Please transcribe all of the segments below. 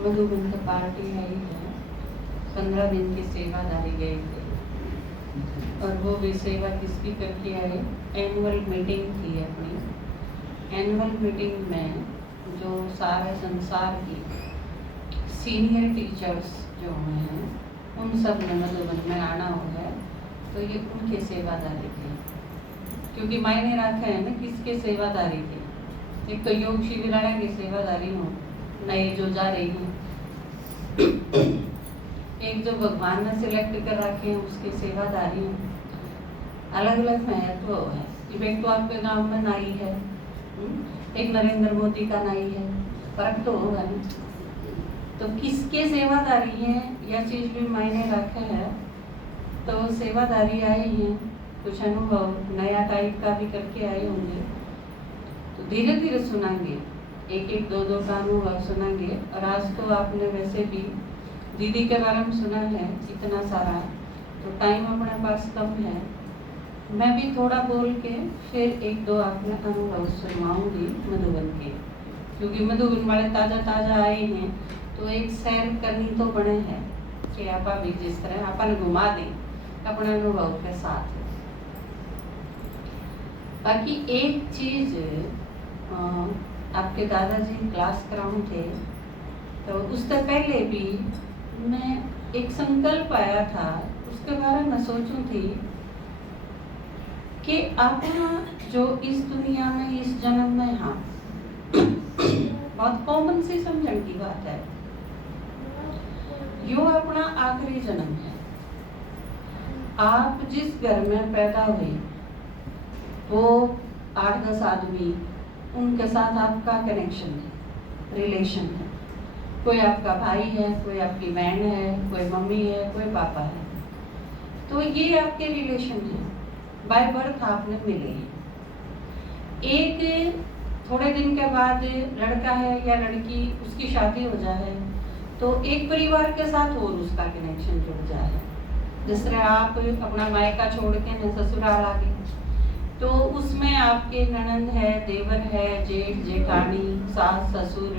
Madhuban party आई है, 15 दिन की सेवादारी गई थी। और वो भी सेवा किसकी करके आए, एनुअल मीटिंग थी अपनी। एनुअल मीटिंग में जो सारे संसार की सीनियर टीचर्स जो हैं उन सब ने मधुबन में आना हुआ है, तो ये उनके सेवादारी थी। क्योंकि मायने रखा है ना किसके सेवादारी थी। एक तो योग शिविराणा की सेवादारी हो, नए जो जा रही हूँ, एक जो भगवान ने सिलेक्ट कर रखे हैं उसके सेवादारी हूँ। अलग अलग महत्व है। एक तो आपके गांव में नाई है, एक नरेंद्र मोदी का नाई है, फर्क तो होगा ना। तो किसके सेवादारी है यह चीज भी मायने रखे है। तो सेवादारी आए हैं, कुछ अनुभव नया टाइप का भी करके आए होंगे, तो धीरे धीरे सुनाएंगे, एक एक दो दो का अनुभव सुनाएंगे। और आज तो आपने वैसे भी दीदी के बारे में सुना है इतना सारा, तो टाइम अपने पास कम है। मैं भी थोड़ा बोल के फिर एक दो आपने अनुभव सुनवाऊंगी मधुबन के, क्योंकि मधुबन वाले ताज़ा ताज़ा आए हैं, तो एक सैर करनी तो बने हैं कि आप भी जिस तरह अपन घुमा दें अपने अनुभव के साथ। बाकी एक चीज, आपके दादाजी क्लास कराउंड थे, तो उससे पहले भी मैं एक संकल्प आया था, उसके बारे में सोचूं थी कि आप जो इस दुनिया में इस जन्म में, हाँ बहुत कॉमन सी समझने की बात है, यो अपना आखिरी जन्म है। आप जिस घर में पैदा हुए वो 8-10 आदमी, उनके साथ आपका कनेक्शन है, रिलेशन है। कोई आपका भाई है, कोई आपकी बहन है, कोई मम्मी है, कोई पापा है, तो ये आपके रिलेशन है। बाय बर्थ आपने मिले हैं। एक थोड़े दिन के बाद लड़का है या लड़की, उसकी शादी हो जाए तो एक परिवार के साथ और उसका कनेक्शन जुड़ जाए। जिस तरह आप अपना मायका छोड़ के न ससुराल आ गए, तो उसमें आपके ननंद है, देवर है, जेठ जेठानी, सास ससुर,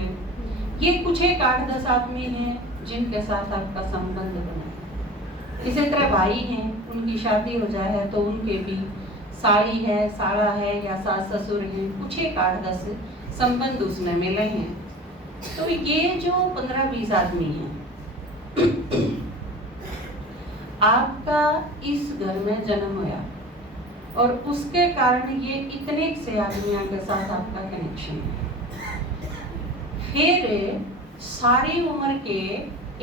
ये कुछ एक 8-10 आदमी हैं जिनके साथ आपका संबंध बना है। इसी तरह भाई हैं, उनकी शादी हो जाए तो उनके भी साड़ी है, साड़ा है या सास ससुर हैं, कुछ एक 8-10 संबंध उसमें मिले हैं। तो ये जो 15-20 आदमी हैं, आपका इस घर में जन्म हुआ और उसके कारण ये इतने से आदमियों के साथ आपका कनेक्शन है। फिर सारी उम्र के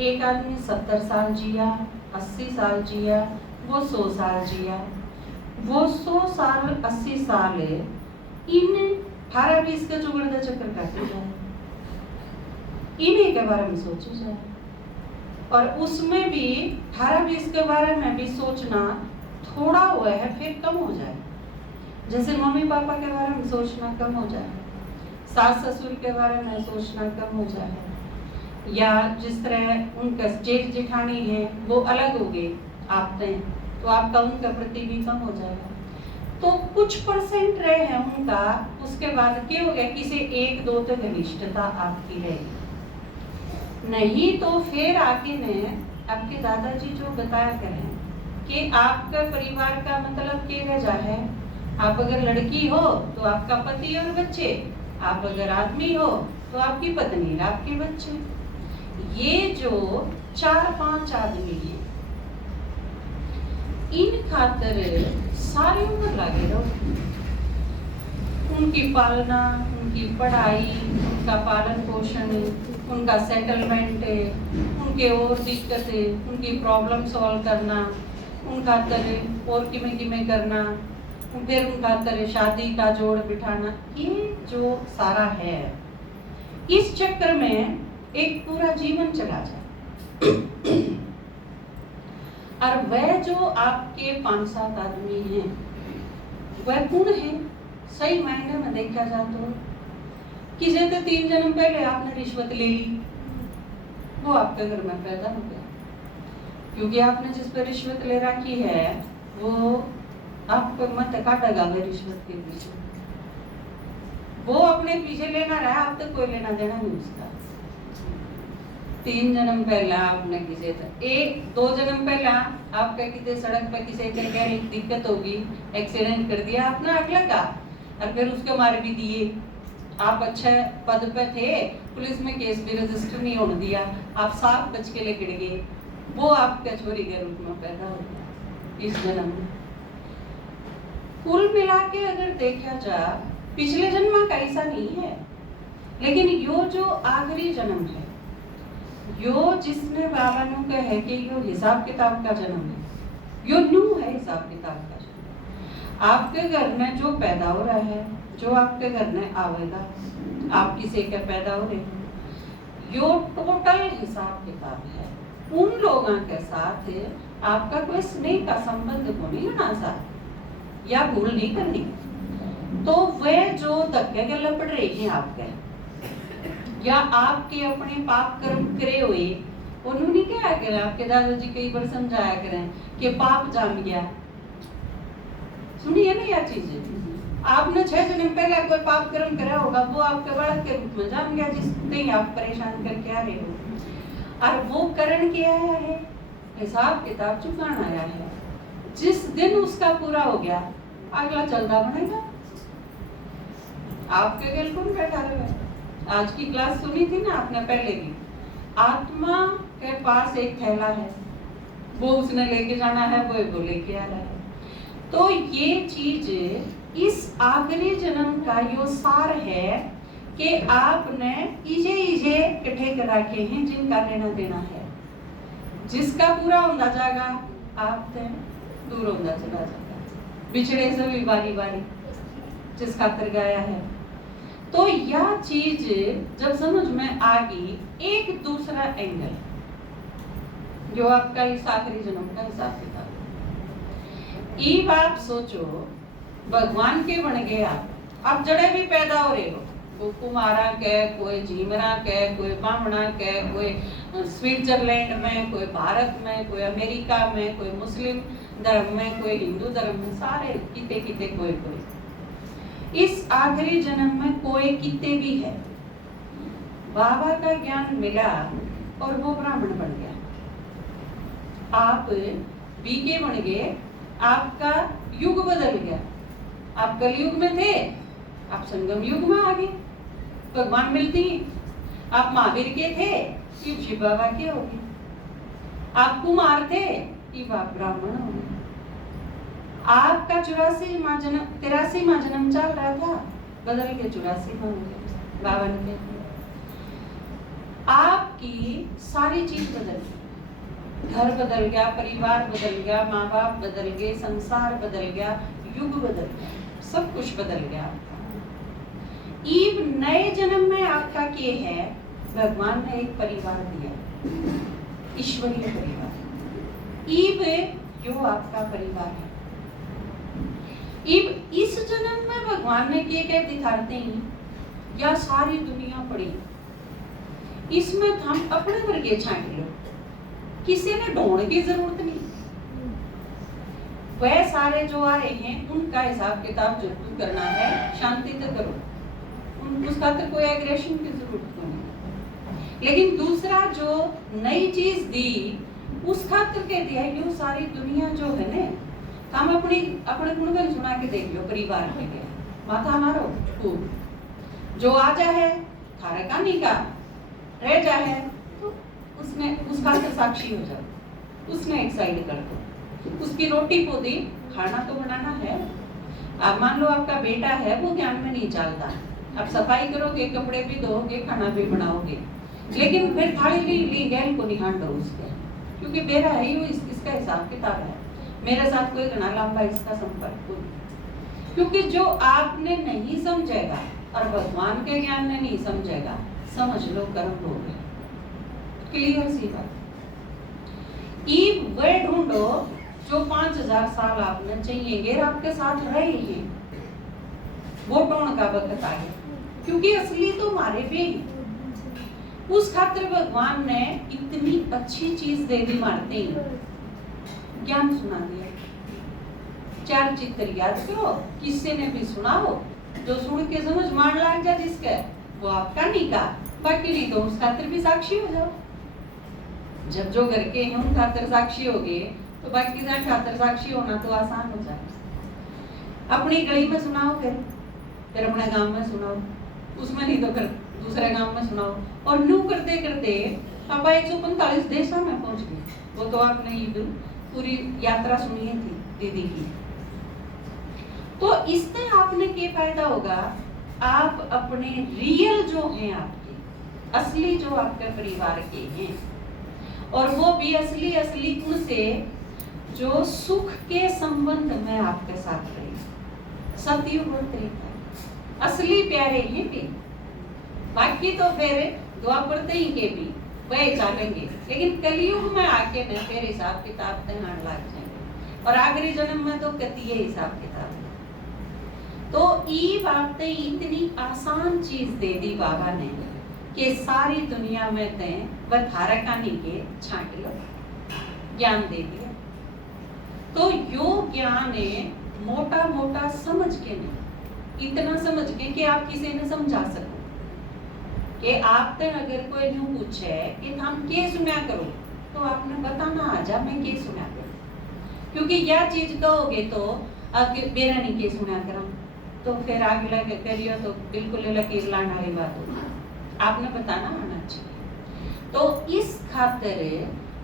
एक आदमी 70 साल जिया, 80 साल जिया, वो 100 साल जिया, वो 100 साल 80 साल इन 18-20 का जुगड़ का चक्कर काटे जाए, इन्हीं के बारे में सोचे जाए। और उसमें भी 18-20 के बारे में भी सोचना थोड़ा हुआ है, फिर कम हो जाए। जैसे मम्मी पापा के बारे में सोचना कम हो जाए, सास ससुर के बारे में सोचना कम हो जाए, या जिस तरह उनका जेठ जेठानी है वो अलग हो गए आपने, तो आपका उनका प्रति भी कम हो जाएगा। तो कुछ परसेंट रहे हैं उनका, उसके बाद क्या हो गया, किसी एक दो तो घनिष्ठता आपकी रहेगी। नहीं तो फिर आके ने आपके दादाजी जो बताया करें कि आपका परिवार का मतलब क्या रह जा है। आप अगर लड़की हो तो आपका पति और बच्चे, आप अगर आदमी हो तो आपकी पत्नी और आपके बच्चे। ये जो 4-5 आदमी हैं, इन खातर सारी उम्र लगे रहो। उनकी पालना, उनकी पढ़ाई, उनका पालन पोषण, उनका सेटलमेंट, उनके और दिक्कतें, उनकी प्रॉब्लम सॉल्व करना, उनका तरह और किमें किमें करना, फिर उनका तरह शादी का जोड़ बिठाना, ये जो सारा है, इस चक्कर में एक पूरा जीवन चला जाए। और वह जो आपके 5-7 आदमी हैं, वह गुण है। सही मायने में देखा जाए तो किसी तो 3 जन्म पहले आपने रिश्वत ले ली, वो आपके घर में पैदा हो गया, क्योंकि आपने जिस पर रिश्वत ले रखी है वो आपको मत काटेगा वे रिश्वत के पीछे। वो अपने पीछे लेना रहा, आप तक कोई लेना देना नहीं उसका। 3 जन्म पहला आपने किसी एक 2 जन्म पहला आपका किसी सड़क पर किसी के दिक्कत होगी, एक्सीडेंट कर दिया आपने आग लगा और फिर उसके मार भी दिए। आप अच्छे पद पे थे, पुलिस में केस भी रजिस्टर नहीं होने दिया, आप 7 बज के लेकर गए, वो आपके छोरी के रूप में पैदा हो गया इस जन्म में। कुल मिला के अगर देखा जाए पिछले जन्म का ऐसा नहीं है, लेकिन यो जो आखिरी जन्म है, यो जिसने बाबा नु कहे कि यो हिसाब किताब का जन्म है, यो न्यू है हिसाब किताब का जन्म। आपके घर में जो पैदा हो रहा है, जो आपके घर में आवेगा, आप किसी के पैदा हो रहे, यो टोटल हिसाब किताब है। उन लोगों के साथ आपका कोई स्नेह का संबंध को नहीं होना चाहिए या भूल नहीं करनी। तो वे जो धक्के के लपट रहे हैं आपके या आपके अपने पाप कर्म करे हुए, उन्होंने क्या करें, आपके दादाजी कई बार समझाया करें कि पाप जाम गया। सुनिए ना यह चीजें, आपने 6 जन्म पहले कोई पाप कर्म करा होगा, वो आपके बालक के रूप में जाम गया जिससे आप परेशान करके आ रहे हो। और वो करण क्या आया है, हिसाब किताब चुकाना आया है। जिस दिन उसका पूरा हो गया, अगला चलता बनेगा। आपके गल कौन बैठा रहे है? आज की क्लास सुनी थी ना आपने पहले भी, आत्मा के पास एक थैला है, वो उसने लेके जाना है, वो लेके आ रहा है। तो ये चीज इस आखिरी जन्म का यो सार है कि आपने इजे इकट्ठे करा के हैं जिनका लेना देना है। जिसका पूरा होना जाएगा आप दूर होना चला जाएगा, बिछड़े से भी बारी बारी जिस खातर गाया है। तो यह चीज जब समझ में आ गई, एक दूसरा एंगल जो आपका इस आखिरी जन्म का हिसाब किताब। ये बात सोचो, भगवान के बन गए आप जड़े भी पैदा हो रहे हो, कोई कुमारा के, कोई झीमरा के, कोई बामणा के, कोई स्विट्जरलैंड में, कोई भारत में, कोई अमेरिका में, कोई मुस्लिम धर्म में, कोई हिंदू धर्म में, सारे किते किते कोई कोई। इस आखिरी जन्म में कोई किते भी है, बाबा का ज्ञान मिला और वो ब्राह्मण बन गया, आप बीके बन गए, आपका युग बदल गया। आप कलयुग में थे, आप संगम युग में आ गए, भगवान मिलती। आप महावीर के थे, शिव बाबा के हो गए। आप कुमार थे, आप ब्राह्मण हो गए। आपका 83वां जन्म चल रहा था, बदल के 84वां हो गया, बाबा ने आपकी सारी चीज बदल गई, घर बदल गया, परिवार बदल गया, माँ बाप बदल गए, संसार बदल गया, युग बदल गया, सब कुछ बदल गया। ईब नए जन्म में आपका क्या है, भगवान ने एक परिवार दिया, ईश्वरीय परिवार। ईब जो आपका परिवार है, ईब इस जन्म में भगवान ने क्या दिखाते हैं, या सारी दुनिया पड़ी, इसमें हम अपने वर्गे छांट लो, किसी ने ढूंढने की जरूरत नहीं। वह सारे जो आ रहे हैं उनका हिसाब किताब जरूर करना है, शांति तो करो, उसका तो कोई एग्रेशन की जरूरत नहीं। लेकिन दूसरा जो नई चीज दी, उस खातिर कह दिया ये सारी दुनिया जो है ना, हम अपने गुणगन सुना के देख लो, परिवार के लिए माथा मारो खूब, जो आ जाए थारे का नहीं का रह जाए, तो उसने उस खातिर साक्षी हो जाओ, उसने एक साइड कर दो, उसकी रोटी पोदी खाना तो बनाना है। आप मान लो आपका बेटा है, वो ज्ञान में नहीं चलता, आप सफाई करोगे, कपड़े भी धोगे, खाना भी बनाओगे, लेकिन फिर थाली ली गैल को नहीं हांडो उसके, क्योंकि मेरा है ही इसका हिसाब किताब है, मेरे साथ कोई घना लंबा इसका संपर्क कोई, क्योंकि जो आपने नहीं समझेगा और भगवान के ज्ञान ने नहीं समझेगा, समझ लो कर्म हो गए। क्लियर सी बात। ईब वे ढूंढो जो 5000 साल आपने चाहिए आपके साथ रहे हैं, वो टोन का वक्त आ गया, क्योंकि असली तो हमारे भी उस खातिर भगवान ने इतनी अच्छी चीज दे दी, मारते ही ज्ञान सुना दिया। 4 चित्र याद करो, किसी ने भी सुनाओ, जो सुन के समझ मान लग जाए जिसके, वो आपका नहीं का, बाकी नहीं तो उस खातिर भी साक्षी हो जाओ। जब जो घर के हैं उन खातर साक्षी हो गए तो बाकी का खातर साक्षी होना तो आसान हो जाए। अपनी गली में सुनाओ, फिर अपने गांव में सुनाओ, उसमें नहीं तो फिर दूसरे गांव में सुनाओ, और न्यू करते करते आप 145 देशों में पहुंच गए। वो तो आपने ये पूरी यात्रा सुनी थी दीदी की। तो इससे आपने क्या फायदा होगा, आप अपने रियल जो हैं, आपके असली जो आपके परिवार के हैं, और वो भी असली असली उनसे जो सुख के संबंध में आपके साथ रहे, सतयुग और त्रेता असली प्यारे हैं भी। बाकी तो फिर द्वापर ही के भी वह चालेंगे, लेकिन कलयुग में आके न फिर हिसाब किताब तैयार लग जाएंगे, और आखिरी जन्म में तो कतिये हिसाब किताब। तो ये बातें इतनी आसान चीज दे दी बाबा ने कि सारी दुनिया में ते बधारकानी के छांट लो, ज्ञान दे दिया। तो यो ज्ञान मोटा मोटा समझ के नहीं, इतना समझ के कि आप किसी ने समझा सको कि आपने अगर कोई न्यू पूछे कि हम के सुना करो, तो आपने बताना आजा मैं के सुना करूं, क्योंकि यह चीज कहोगे तो आगे मेरा नहीं के सुना करा, तो फिर आगे लगे करियो तो बिल्कुल लकीर लाने वाली बात होगी। आपने बताना आना चाहिए। तो इस खातिर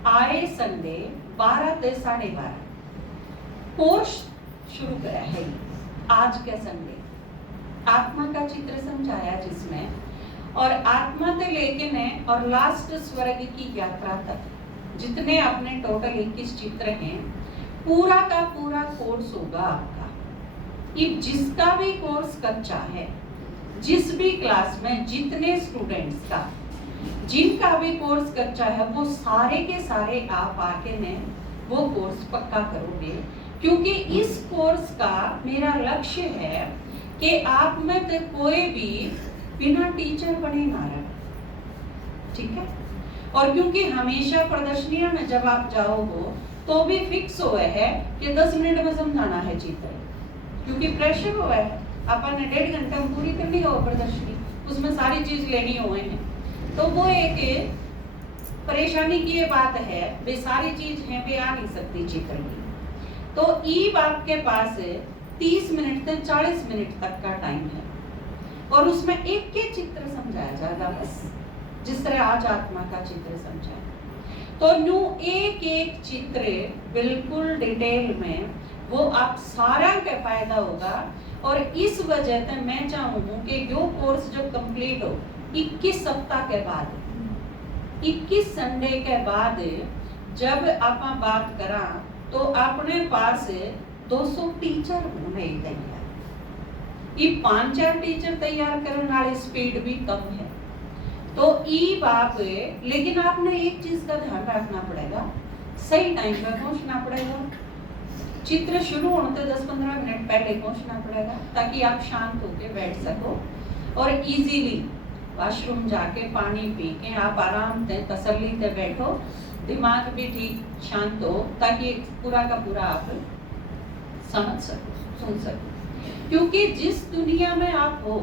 आए संडे 12 से 12:30 कोर्स शुरू करा है। आज का संडे आत्मा का चित्र समझाया जिसमें, और आत्मा से लेकर और लास्ट स्वर्ग की यात्रा तक जितने अपने टोटल 21 चित्र हैं, पूरा का पूरा कोर्स होगा आपका। ये जिसका भी कोर्स कच्चा है, जिस भी क्लास में जितने स्टूडेंट्स का जिनका भी कोर्स कच्चा है, वो सारे के सारे आप आके ने वो कोर्स पक्का करोगे, क्योंकि इस कोर्स का मेरा लक्ष्य है कि आप में से कोई भी बिना टीचर बने ना रहे, ठीक है। और क्योंकि हमेशा प्रदर्शनियों में जब आप जाओगे तो भी फिक्स हुआ है कि 10 मिनट में समझाना है चित्र, क्योंकि प्रेशर हुआ है, अपन ने 1.5 घंटा में पूरी करनी हो प्रदर्शनी, उसमें सारी चीज लेनी हुए हैं। तो वो एक परेशानी की ये बात है, वे सारी चीज है वे आ नहीं सकती चित्र की। तो ईब आपके पास 30 मिनट से 40 मिनट तक का टाइम है, और उसमें एक एक चित्र समझाया जाएगा, बस जिस तरह आज आत्मा का चित्र समझाया। तो न्यू एक एक चित्र बिल्कुल डिटेल में वो आप सारा का फायदा होगा। और इस वजह से मैं चाहूंगी कि यो कोर्स जब कंप्लीट हो 21 सप्ताह के बाद, 21 संडे के बाद जब आप बात करा, तो अपने पास 200 टीचर होने तैयार। ये 5-4 टीचर तैयार करने वाली स्पीड भी कम है। तो ई बाप, लेकिन आपने एक चीज का ध्यान रखना पड़ेगा, सही टाइम पर पहुंचना पड़ेगा। चित्र शुरू होने से 10-15 मिनट पहले पहुंचना पड़ेगा, ताकि आप शांत होकर बैठ सको और इजीली वॉशरूम जाके पानी पी के आप आराम से तसल्ली से बैठो, दिमाग भी ठीक शांत हो, ताकि पूरा का पूरा आप समझ सको, सुन सको। क्योंकि जिस दुनिया में आप हो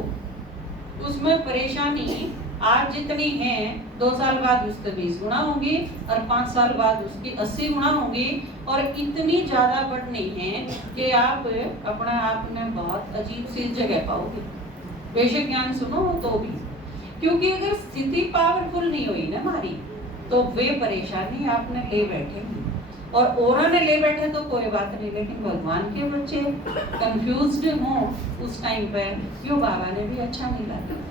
उसमें परेशानी आज जितनी है, 2 साल बाद उसके 20 गुना होंगी, और 5 साल बाद उसकी 80 गुना होंगी, और इतनी ज्यादा बढ़नी है कि आप अपना आप में बहुत अजीब सी जगह पाओगे, बेशक ज्ञान सुनो तो भी। क्योंकि अगर स्थिति पावरफुल नहीं हुई ना हमारी, तो वे परेशानी आपने ले बैठेगी, और औरा ने ले बैठे तो कोई बात नहीं, लेकिन भगवान के बच्चे कंफ्यूज्ड हो उस टाइम पर, यो बाबा ने भी अच्छा नहीं लगा।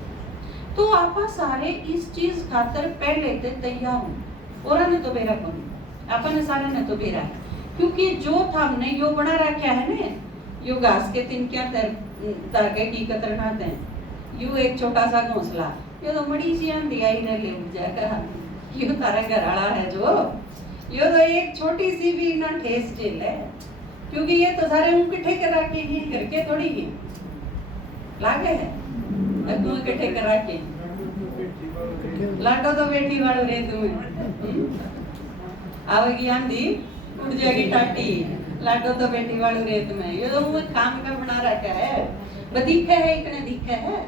तो आप सारे इस चीज खातर पहले से तैयार हो। औरा ने तो बेरा कौन, अपन सारे ने तो बेरा है, क्योंकि जो था हमने यो बना रखा है ना, यो घास के तिनकियां तागे की कतरनाते हैं, यू एक छोटा सा घोंसला, ये तो बड़ी सी आंधी आई ने ले उठ जाएगा, यो तारा घर आला है जो, यो तो एक छोटी सी भी ना ठेस झेल है, क्योंकि ये तो सारे इकट्ठे करा के ही करके थोड़ी ही लागे है, तू इकट्ठे करा के लाडो तो बेटी वालों रे तुम्हें आवेगी आंधी उड़ जाएगी टाटी, लाडो तो बेटी वालों रे तुम्हें, ये तो मुझे काम का बना रखा है, बदीखा है इतने दिखा है